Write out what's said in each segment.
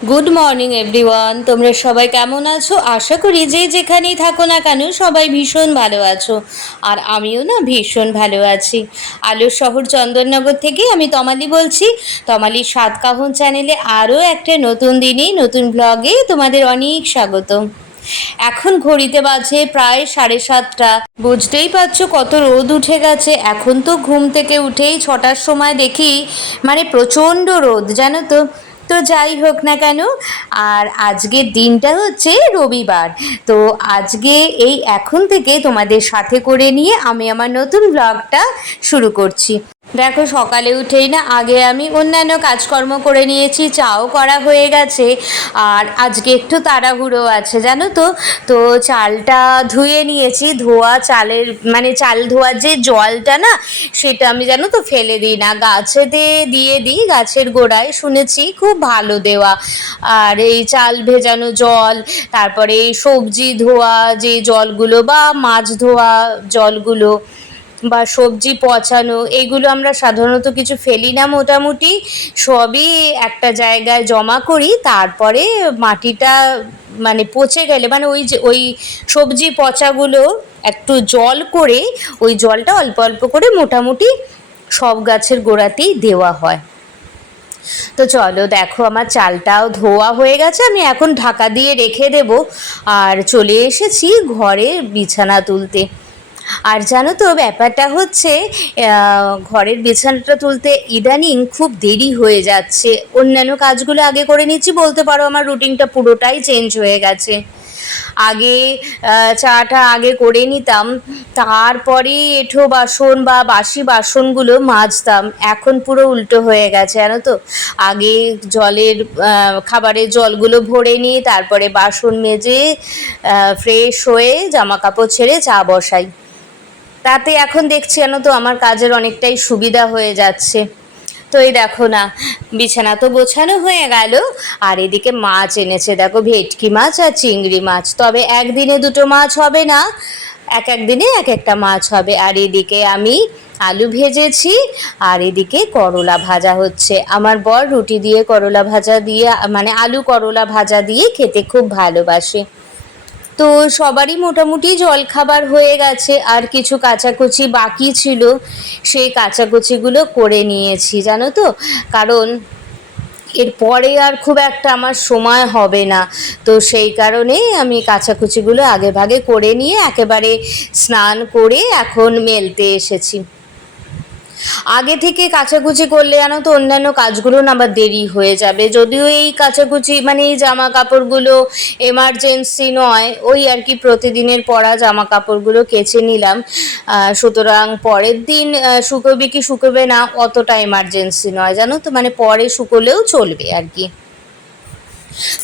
Good morning everyone, তোমরা সবাই কেমন আছো? আশা করি যে যেখানেই থাকো না কেন সবাই ভীষণ ভালো আছো। আর আমিও না ভীষণ ভালো আছি। আলোর শহর চন্দননগর থেকে আমি তমালি বলছি। তমালির সাতকাহন চ্যানেলে আরও একটা নতুন দিনে নতুন ব্লগে তোমাদের অনেক স্বাগত। এখন ঘড়িতে বাজে প্রায় 7:30। বুঝতেই পারছো কত রোদ উঠে গেছে। এখন তো ঘুম থেকে উঠেই 6টার সময় দেখি প্রচণ্ড রোদ, জানো তো। তো যাই হোক না কেন, আর আজকের দিনটা হচ্ছে রবিবার। তো আজকে এই এখন থেকে তোমাদের সাথে করে নিয়ে আমি আমার নতুন ব্লগটা শুরু করছি। দেখো, সকালে উঠেই না আগে আমি অন্যান্য কাজকর্ম করে নিয়েছি, চাও করা হয়ে গেছে। আর আজকে একটু তাড়াহুড়ো আছে, জানো তো। তো চালটা ধুয়ে নিয়েছি। ধোয়া চালের চাল ধোয়ার যে জলটা না, সেটা আমি জানো তো ফেলে দিই না, গাছেতে দিয়ে দিই। গাছের গোড়ায় শুনেছি খুব ভালো দেওয়া। আর এই চাল ভেজানো জল, তারপরে সবজি ধোয়া যে জলগুলো বা মাছ ধোয়া জলগুলো বা সবজি পচানো, এইগুলো আমরা সাধারণত কিছু ফেলি না, মোটামুটি সবই একটা জায়গায় জমা করি। তারপরে মাটিটা পচে গেলে ওই সবজি পচাগুলো একটু জল করে, ওই জলটা অল্প অল্প করে মোটামুটি সব গাছের গোড়াতেই দেওয়া হয়। তো চলো, দেখো আমার চালটাও ধোয়া হয়ে গেছে, আমি এখন ঢাকা দিয়ে রেখে দেব। আর চলে এসেছি ঘরে বিছানা তুলতে। আর জানো তো, ব্যাপারটা হচ্ছে ঘরের বিছানাটা তুলতে ইদানিং খুব দেরি হয়ে যাচ্ছে। অন্যান্য কাজগুলো আগে করে নিচ্ছি, বলতে পারো আমার রুটিনটা পুরোটাই চেঞ্জ হয়ে গেছে। আগে চাটা আগে করে নিতাম, তারপরে এঁঠো বাসন বা বাসি বাসনগুলো মাজতাম। এখন পুরো উল্টো হয়ে গেছে, জানো তো। আগে খাবারের জলগুলো ভরে নিই, তারপরে বাসন মেজে ফ্রেশ হয়ে জামা কাপড় ছেড়ে চা বসাই। তাতে এখন দেখছি জানো তো আমার কাজের অনেকটাই সুবিধা হয়ে যাচ্ছে। তো এই দেখো না, বিছানা তো গোছানো হয়ে গেল। আর এদিকে মাছ এনেছে, দেখো, ভেটকি মাছ আর চিংড়ি মাছ। তবে একদিনে দুটো মাছ হবে না, এক এক দিনে এক একটা মাছ হবে। আর এদিকে আমি আলু ভেজেছি, আর এদিকে করলা ভাজা হচ্ছে। আমার বর রুটি দিয়ে করলা ভাজা দিয়ে আলু করলা ভাজা দিয়ে খেতে খুব ভালোবাসে। তো সবারই মোটামুটি জলখাবার হয়ে গেছে, আর কিছু কাচাকুচি বাকি ছিল, সেই কাচাকুচিগুলো করে নিয়েছি, জানো তো। কারণ এরপরে আর খুব একটা আমার সময় হবে না। তো সেই কারণেই আমি কাচাকুচিগুলো আগে ভাগে করে নিয়ে একেবারে স্নান করে এখন মেলতে এসেছি। আগে থেকে কাচাকুচি করলে জানো তো অন্যান্য কাজগুলো না আবার দেরি হয়ে যাবে। যদিও এই কাচাকুচি এই জামা কাপড়গুলো এমার্জেন্সি নয়, ওই আর কি প্রতিদিনের পরা জামা কাপড়গুলো কেচে নিলাম। সুতরাং পরের দিন শুকোবে কি শুকোবে না অতটা এমার্জেন্সি নয়, জানো তো, পরে শুকোলেও চলবে আর কি।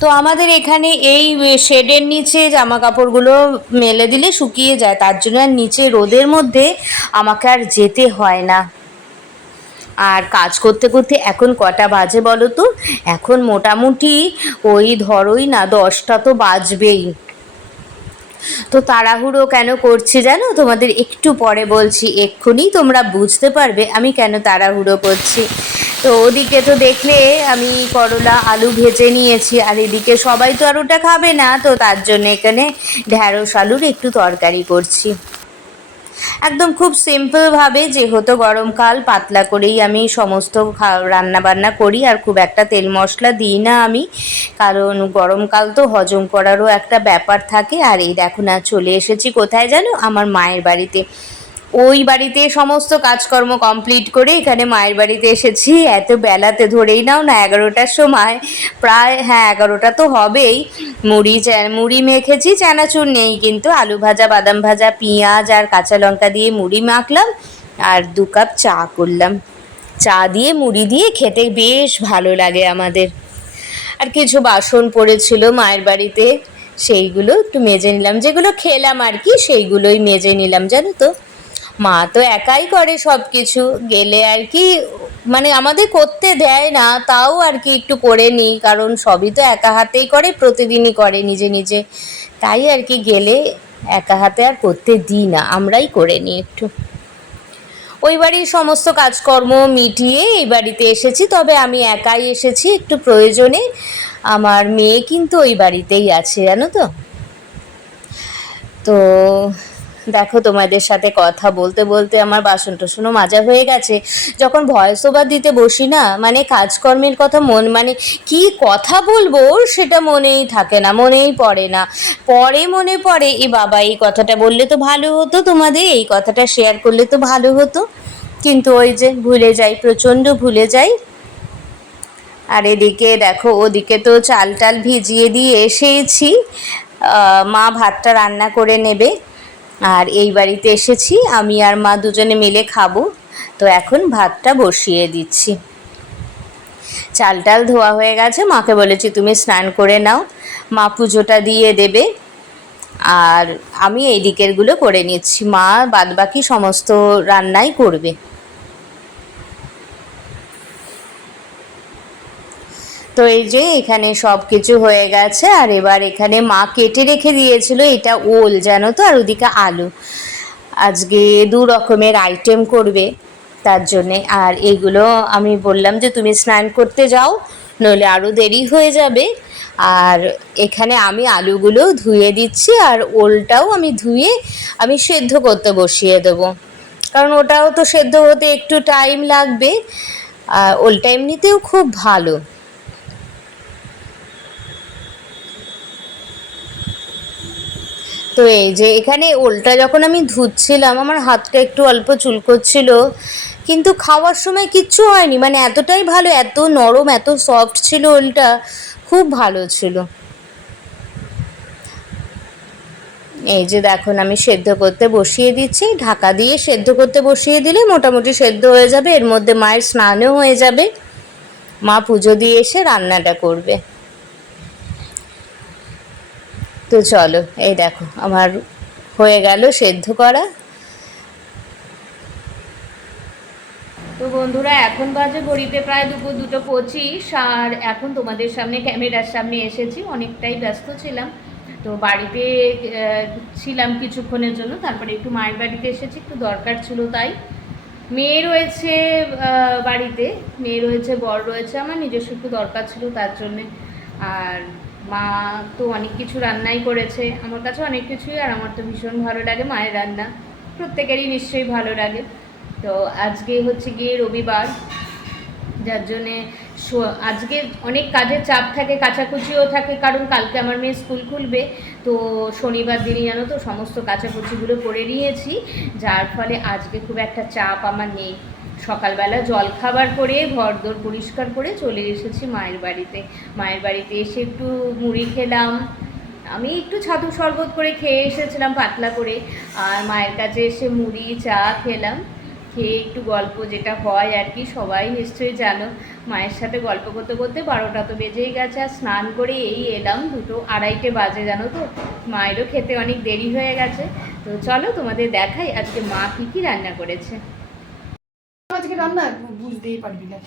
তো আমাদের এখানে এই শেডের নিচে জামা কাপড়গুলো মেলে দিলে শুকিয়ে যায়, তার জন্য আর নিচে রোদের মধ্যে আমাকে আর যেতে হয় না। আর কাজ করতে করতে এখন কটা বাজে বলো তো? এখন মোটামুটি ওই ধরোই না 10টা তো বাজবেই। তো তাড়াহুড়ো কেন করছি জানো, তোমাদের একটু পরে বলছি। এক্ষুনি তোমরা বুঝতে পারবে আমি কেন তাড়াহুড়ো করছি। তো ওদিকে তো দেখলে আমি করলা আলু ভেজে নিয়েছি, আর এদিকে সবাই তো আর ওটা খাবে না, তো তার জন্য এখানে ঢ্যাঁড়স আলুর একটু তরকারি করছি। একদম খুব সিম্পলভাবে, যেহেতু গরমকাল, পাতলা করেই আমি সমস্ত রান্নাবান্না করি। আর খুব একটা তেল মশলা দিই না আমি, কারণ গরমকাল তো হজম করারও একটা ব্যাপার থাকে। আর এই দেখো না, চলে এসেছি কোথায় জানো? আমার মায়ের বাড়িতে। ওই বাড়িতে সমস্ত কাজকর্ম কমপ্লিট করে এখানে মায়ের বাড়িতে এসেছি এত বেলাতে, ধরেই নাও না 11টার সময়, প্রায়, হ্যাঁ 11টা তো হবেই। মুড়ি মেখেছি, চানাচুর নেই, কিন্তু আলু ভাজা, বাদাম ভাজা, পেঁয়াজ আর কাঁচা লঙ্কা দিয়ে মুড়ি মাখলাম। আর 2 কাপ চা করলাম। চা দিয়ে মুড়ি দিয়ে খেতে বেশ ভালো লাগে আমাদের। আর কিছু বাসন পড়েছিল মায়ের বাড়িতে, সেইগুলো একটু মেজে নিলাম, যেগুলো খেলাম আর কি, সেইগুলোই মেজে নিলাম, জানো তো। মা তো একাই করে সব কিছু, গেলে আর কি আমাদের করতে দেয় না, তাও আর কি একটু করে নিই, কারণ সবই তো একা হাতেই করে, প্রতিদিনই করে নিজে নিজে। তাই আর কি গেলে একা হাতে আর করতে দিই না, আমরাই করে নিই একটু। ওই বাড়ির সমস্ত কাজকর্ম মিটিয়ে এই বাড়িতে এসেছি, তবে আমি একাই এসেছি একটু প্রয়োজনে। আমার মেয়ে কিন্তু ওই বাড়িতেই আছে, জানো তো। তো দেখো, তোমাদের সাথে কথা বলতে বলতে আমার বাসন টাসনও মাজা হয়ে গেছে। যখন ভয়েস ওভার দিতে বসি না, মানে কাজকর্মের কথা মানে কি কথা বলবো সেটা মনেই থাকে না, মনেই পড়ে না। পরে মনে পড়ে, এ বাবা এই কথাটা বললে তো ভালো হতো, তোমাদের এই কথাটা শেয়ার করলে তো ভালো হতো, কিন্তু ওই যে ভুলে যাই, প্রচণ্ড ভুলে যাই। আর এদিকে দেখো, ওদিকে তো চাল টাল ভিজিয়ে দিয়ে এসেছি, মা ভাতটা রান্না করে নেবে। আর এই বাড়িতে এসেছি, আমি আর মা দুজনে মিলে খাবো। তো এখন ভাতটা বসিয়ে দিচ্ছি। চাল টাল ধোয়া হয়ে গেছে, মাকে বলেছি তুমি স্নান করে নাও, মা পুজোটা দিয়ে দেবে। আর আমি এই দিকেরগুলো করে নিচ্ছি, মা বাদবাকি সমস্ত রান্নাই করবে। তো এই যে এখানে সব কিছু হয়ে গেছে। আর এবার এখানে মা কেটে রেখে দিয়েছিল, এটা ওল জানো তো, আর ওদিকে আলু। আজকে দু রকমের আইটেম করবে, তার জন্যে। আর এইগুলো আমি বললাম যে তুমি স্নান করতে যাও, নইলে আরও দেরি হয়ে যাবে। আর এখানে আমি আলুগুলো ধুয়ে দিচ্ছি, আর ওলটাও আমি ধুয়ে আমি সেদ্ধ করতে বসিয়ে দেবো, কারণ ওটাও তো সেদ্ধ হতে একটু টাইম লাগবে। আর ওলটা এমনিতেও খুব ভালো। তো এই যে এখানে ওলটা যখন আমি ধুচ্ছিলাম, আমার হাতটা একটু অল্প চুলকোচ্ছিল, কিন্তু খাওয়ার সময় কিচ্ছু হয়নি, মানে এতটাই ভালো, এত নরম, এত সফট ছিল ওলটা, খুব ভালো ছিল। এই যে দেখুন, আমি সেদ্ধ করতে বসিয়ে দিচ্ছি, ঢাকা দিয়ে সেদ্ধ করতে বসিয়ে দিলে মোটামুটি সেদ্ধ হয়ে যাবে, এর মধ্যে মায়ের স্নানও হয়ে যাবে, মা পুজো দিয়ে এসে রান্নাটা করবে। তো চলো, এই দেখো আমার হয়ে গেল সেদ্ধ করা। তো বন্ধুরা, এখন বাজে ঘড়িতে প্রায় দুপুর 2:25, আর এখন তোমাদের সামনে ক্যামেরার সামনে এসেছি। অনেকটাই ব্যস্ত ছিলাম, তো বাড়িতে ছিলাম কিছুক্ষণের জন্য, তারপরে একটু মায়ের বাড়িতে এসেছি, একটু দরকার ছিল তাই। মেয়ে রয়েছে বাড়িতে, মেয়ে রয়েছে, বর রয়েছে, আমার নিজস্ব একটু দরকার ছিল তার জন্যে। আর মা তো অনেক কিছু রান্নাই করেছে, আমার কাছে অনেক কিছুই, আর আমার তো ভীষণ ভালো লাগে মায়ের রান্না, প্রত্যেকেরই নিশ্চয়ই ভালো লাগে। তো আজকে হচ্ছে গিয়ে রবিবার, যার জন্যে আজকে অনেক কাজের চাপ থাকে, কাচাকুচিও থাকে, কারণ কালকে আমার মেয়ে স্কুল খুলবে। তো শনিবার দিনই জানো তো সমস্ত কাচাকুচিগুলো করে নিয়েছি, যার ফলে আজকে খুব একটা চাপ আমার নেই। সকালবেলা জলখাবার করে ঘরদোর পরিষ্কার করে চলে এসেছি মায়ের বাড়িতে। মায়ের বাড়িতে এসে একটু মুড়ি খেলাম, আমি একটু ছাতু শরবত করে খেয়ে এসেছিলাম পাতলা করে, আর মায়ের কাছে এসে মুড়ি চা খেলাম, খেয়ে একটু গল্প যেটা হয় আর কি, সবাই নিশ্চয়ই জানো। মায়ের সাথে গল্প করতে করতে 12টা তো বেজেই গেছে, আর স্নান করে এই এলাম 2:30 বাজে, জানো তো। মায়েরও খেতে অনেক দেরি হয়ে গেছে। তো চলো তোমাদের দেখাই আজকে মা কী কী রান্না করেছে।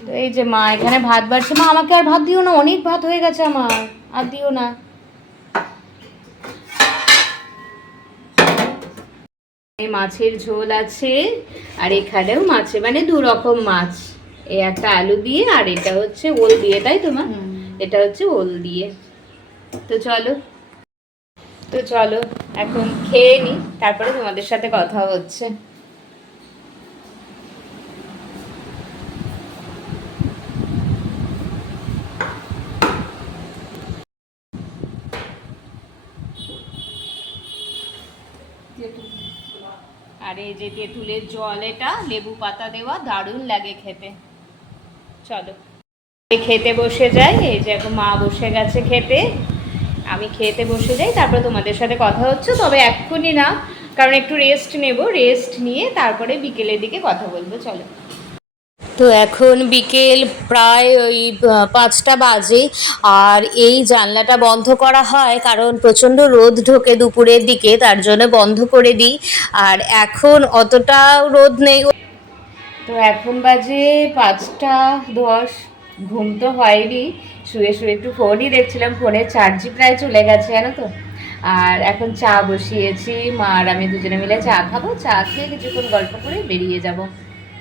তো এই যে মা এখানে ভাত বাড়ছে। মা আমাকে আর ভাত দিও না, অনেক ভাত হয়ে গেছে আমার, আর দিও না। মাছের ঝোল আছে, আর এখানেও মাছে, মানে 2 রকম মাছ, এই একটা আলু দিয়ে, আর এটা হচ্ছে ওল দিয়ে, তাই তো মা? এটা হচ্ছে ওল দিয়ে। তো চলো, তো চলো এখন খেয়ে নি, তারপরে তোমাদের সাথে কথা হচ্ছে। আর এই যে তেঁতুলের জল, এটা লেবু পাতা দেওয়া, দারুণ লাগে খেতে। চলো খেতে বসে যাই। এই যে এখন মা বসে গেছে খেতে, আমি খেতে বসে যাই, তারপরে তোমাদের সাথে কথা হচ্ছে, তবে এক্ষুনি না, কারণ একটু রেস্ট নেব, রেস্ট নিয়ে তারপরে বিকেলের দিকে কথা বলবো। চলো। তো এখন বিকেল প্রায় ওই 5টা বাজে, আর এই জানলাটা বন্ধ করা হয় কারণ প্রচণ্ড রোদ ঢোকে দুপুরের দিকে, তার জন্য বন্ধ করে দিই। আর এখন অতটাও রোদ নেই। তো এখন বাজে 5টা 10, ঘুম তো হয়নি, শুয়ে শুয়ে একটু ফোনই দেখছিলাম, ফোনের চার্জই প্রায় চলে গেছে, জানো তো। আর এখন চা বসিয়েছি, মা আর আমি দুজনে মিলে চা খাবো, চা খেয়ে কিছুক্ষণ গল্প করে বেরিয়ে যাব,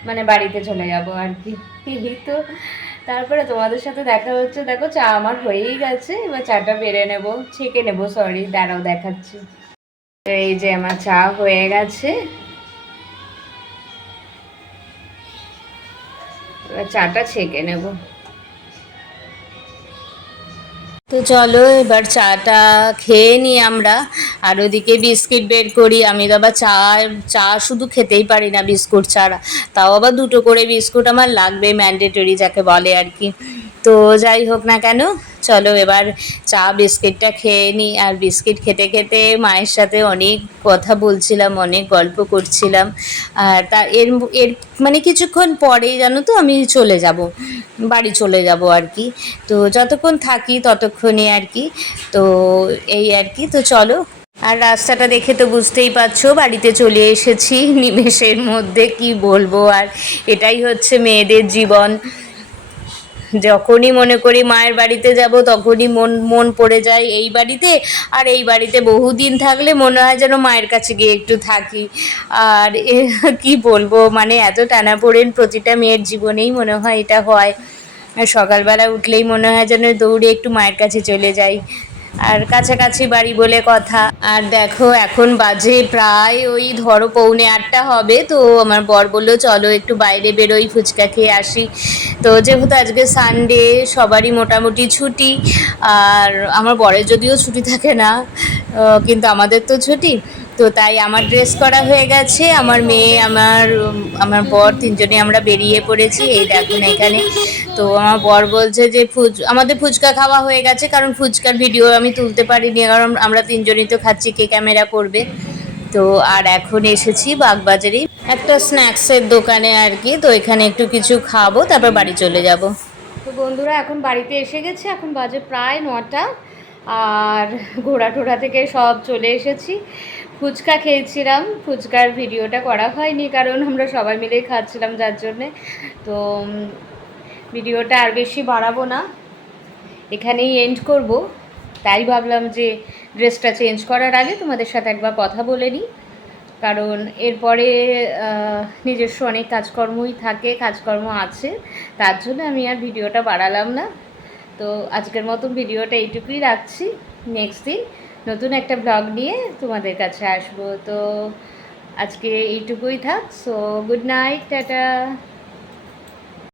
মানে বাড়িতে চলে যাব আর কি। তো তারপরে তোমাদের সাথে দেখা হচ্ছে। দেখো চা আমার হয়েই গেছে, এবার চাটা বেড়ে নেবো, ছেঁকে নেবো, সরি দাঁড়াও দেখাচ্ছি। এই যে আমার চা হয়ে গেছে, এবার চাটা ছেঁকে নেবো। তো চলো এবার চাটা খেয়ে নিই আমরা, আর ওদিকে বিস্কিট বের করি। আমি তো আবার চা শুধু খেতেই পারি না বিস্কুট ছাড়া, তাও আবার দুটো করে বিস্কুট আমার লাগবে, ম্যান্ডেটরি যাকে বলে আর কি। তো যাই হোক না কেন, চলো এবার চা বিস্কিটটা খেয়ে নিই। আর বিস্কিট খেতে খেতে মায়ের সাথে অনেক কথা বলছিলাম, অনেক গল্প করছিলাম। আর এর এর মানে কিছুক্ষণ পরেই জানো তো আমি চলে যাব, বাড়ি চলে যাব আর কি। তো যতক্ষণ থাকি ততক্ষণই আর কি। তো এই আর কি, তো চলো। আর রাস্তাটা দেখে তো বুঝতেই পারছো বাড়িতে চলে এসেছি নিমেষের মধ্যে, কি বলবো আর। এটাই হচ্ছে মেয়েদের জীবন, যখনই মনে করি মায়ের বাড়িতে যাব তখনই মন মন পড়ে যায় এই বাড়িতে। আর এই বাড়িতে বহুদিন থাকলে মনে হয় যেন মায়ের কাছে গিয়ে একটু থাকি। আর কি বলবো, মানে এত টানাপোড়েন প্রতিটা মেয়ের জীবনেই মনে হয় এটা হয়। আর সকালবেলা উঠলেই মনে হয় যেন দৌড়ে একটু মায়ের কাছে চলে যাই, আর কাছাকাছি বাড়ি বলে কথা। আর দেখো এখন বাজে প্রায় ওই ধরো 7:45 হবে। তো আমার বর বললো চলো একটু বাইরে বেরোই, ফুচকা খেয়ে আসি। তো যেহেতু আজকে সানডে, সবারই মোটামুটি ছুটি, আর আমার বরের যদিও ছুটি থাকে না, কিন্তু আমাদের তো ছুটি। তো তাই আমার ড্রেস করা হয়ে গেছে, আমার মেয়ে, আমার বর, তিনজনে আমরা বেরিয়ে পড়েছি। এই দেখুন এখানে। তো আমার বর বলছে যে আমাদের ফুচকা খাওয়া হয়ে গেছে, কারণ ফুচকার ভিডিও আমি তুলতে পারিনি, কারণ আমরা তিনজনই তো খাচ্ছি, কে ক্যামেরা করবে। তো আর এখন এসেছি বাগবাজারে একটা স্ন্যাক্সের দোকানে আর কি। তো এখানে একটু কিছু খাবো, তারপর বাড়ি চলে যাব। তো বন্ধুরা এখন বাড়িতে এসে গেছে, এখন বাজে প্রায় 9টা। আর ঘোড়া টোড়া থেকে সব চলে এসেছি। ফুচকা খেয়েছিলাম, ফুচকার ভিডিওটা করা হয়নি কারণ আমরা সবাই মিলেই খাচ্ছিলাম যার জন্যে। তো ভিডিওটা আর বেশি বাড়াবো না, এখানেই এন্ড করব। তাই ভাবলাম যে ড্রেসটা চেঞ্জ করার আগে তোমাদের সাথে একবার কথা বলে নিই, কারণ এরপরে নিজস্ব অনেক কাজকর্মই থাকে, কাজকর্ম আছে, তার জন্য আমি আর ভিডিওটা বাড়ালাম না। তো আজকের মতন ভিডিওটা এইটুকুই রাখছি। নেক্সট দিন নতুন একটা ব্লগ নিয়ে তোমাদের কাছে আসবো। তো আজকে এইটুকুই থাক। So good night, tata.